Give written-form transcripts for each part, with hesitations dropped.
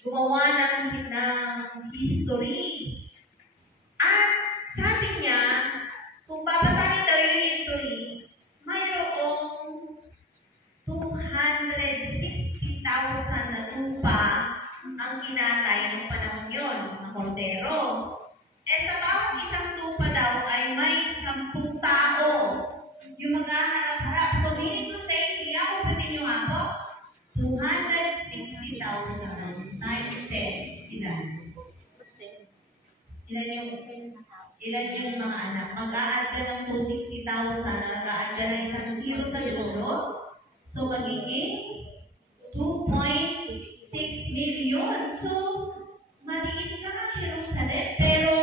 gumawa ng history. At sabi niya, kung babasahin daw yung history, mayroong 260,000 na lupa ang ginatay ng panahon yun, ng Cordero. Sa bawat isang lupa daw ay may 10 tao yung maghaharap-harap. So, meaning to say, hindi ako pwede nyo ako, 260,000 times 10. Ilan yung mga anak? Mag-a-add ka ng 260,000, mag-a-add ka ng isang kilo sa dulo. So, magiging 2.6 million. So, maliit ka ng Jerusalem. Pero,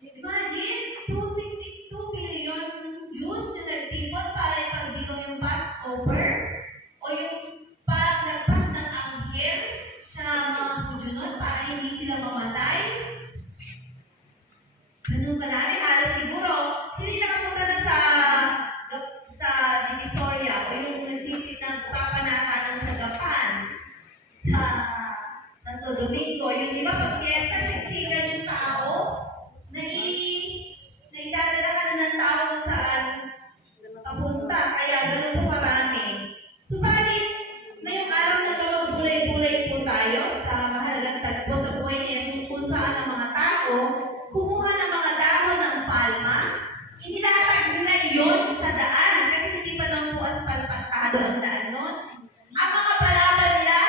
imagine, 262 million Jews yung nagtipon para ipagdigaw yung Passover. O yung parang nagpas ng anghel sa mga Hudyo nun para hindi sila mamatay. Ganun karami, halos siguro, hindi nakapunta na sa Divisoria o yung nagsisit ng papanatanan sa Japan, sa Santo Domingo, yung di ba pag fiesta, siksikan yung tao, naidadala ka na ng tao saan papunta, kaya ganun po karami. Subalit, ngayong araw na ito, bulay-bulay po tayo sa mahalagang tagpo sa buhay ni Jesus kung saan ang mga tao kumuha ng mga dahon ng palma, inilatag nila iyon sa daan kasi hindi pa nang po asfaltado ang daan nun. Ang mga balabal nila,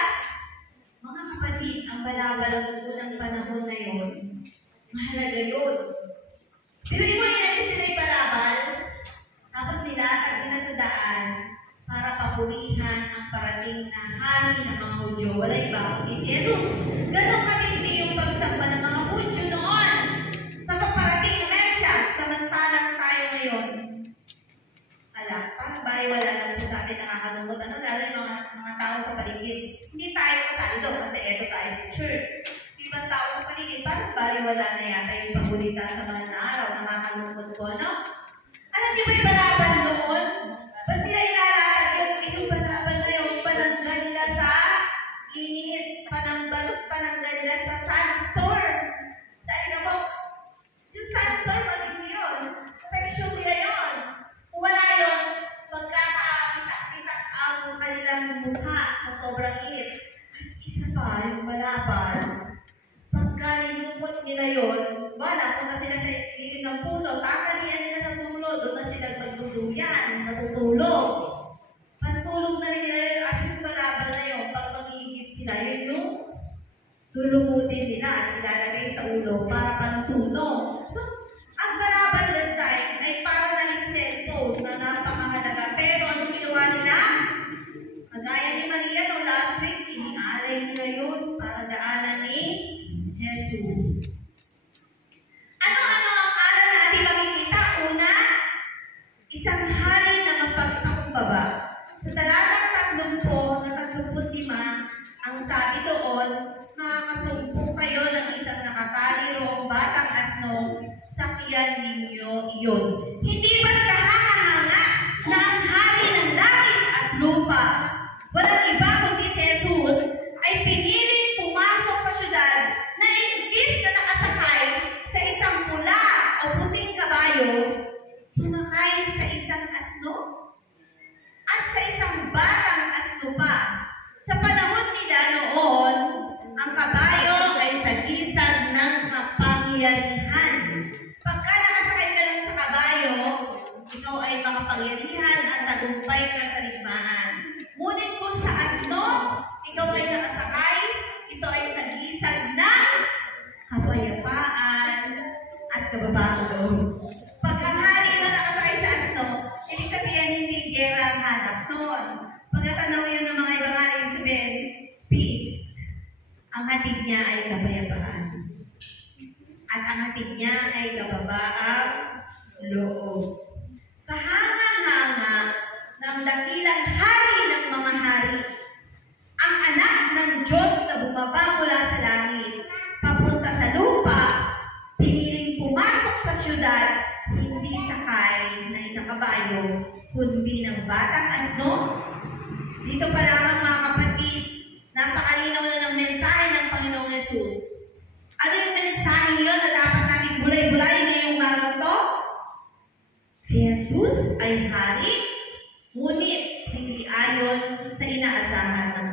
mga kapatid, ang balabal ng panahon na yun, mahalaga yun. Pero yung mga natin sila yung balabal, tapos nilatag nila sa daan para papulihan ang parating na hari ng mga Hudyo. Wala iba kundi si Jesus. Ganun kalindi yung pagsamba ng mga Hudyo noon sa paparating na Mesya, samantalang tayo ngayon. Parang baliwala lang po sa atin nakakalungkot. Lalo yung mga tao sa paligid. Hindi tayo kasali doon kasi eto tayo sa church. Ibang tao sa paligid, parang baliwala na yata yung pagulita sa mga naaraw. Nakakalungkot ko, no? Alam niyo ba yung balaban doon? Ba't nila ilalagay yung balaban na yung pananggal nila sa init, pananggal nila sa sunstorm? Dahil na po, yung sunstorm, ano yun? Section nila yun. Kung wala yun, magkakapita ang kanilang mukha sa sobrang init. At isa pa, yung balaban, pagka nilungkot nila yun, wala, punta sila sa ilim ng puso, tatalian nila sa tulo, doon na sila magduduyan, matutulog. Pantulog na rin nila at yung balaban na yun, pag mag-iigit sila, yun yung lulumutin nila at ilalagay sa ulo para pansunog. So, ang balaban that time ay para na rin cellphone na napakahalaga. Pero ano ginawa nila? Kagaya ni Maria noong last week, inialay nila yun para daanan ni Jesus. Ano-ano ang aral natin makikita? Una, isang hari na mapagpakumbaba. Sa talatang 30 na 35, ang sabi doon, makakasumpong kayo ng isang nakakalirong batang asno, sakyan ninyo iyon. Hindi ba't kahanga-hanga na ang hari ng langit at lupa, walang iba kundi si Jesus, ay piniling pumasok sa syudad na imbis na nakasakay sa isang pula o puting kabayo, sumakay sa isang asno at sa isang batang asno pa. Sa panahon nila noon, ang kabayo ay sagisag ng kapangyarihan. Pagka nakasakay ka lang sa kabayo, ikaw ay makapangyarihan at tagumpay ka sa ligmaan. Ngunit kung sa asno, ikaw ay nakasakay, ito ay sagisag ng kapayapaan at kababago. Pagka hari na nakasakay sa asno, ibig sabihin hindi gera ang hanap noon. Pagkatanaw yun ng mga ibang hari, sabihin, peace. Ang hatid niya ay kapayapaan. At ang hatid niya ay kababaang loob. Kahanga-hanga ng dakilang hari ng mga hari, ang anak ng Diyos na bumaba mula sa langit, papunta sa lupa, piniling pumasok sa syudad, hindi sakay na isang kabayo, kundi ng batang asno. Dito pa lamang mga kapatid, napakalinaw na ng mensahe ng Jesus. Ano yung mensahe yun na dapat natin bulay-bulayin ngayong umagang to? Si Jesus ay hari, ngunit hindi ayon sa inaasahan ng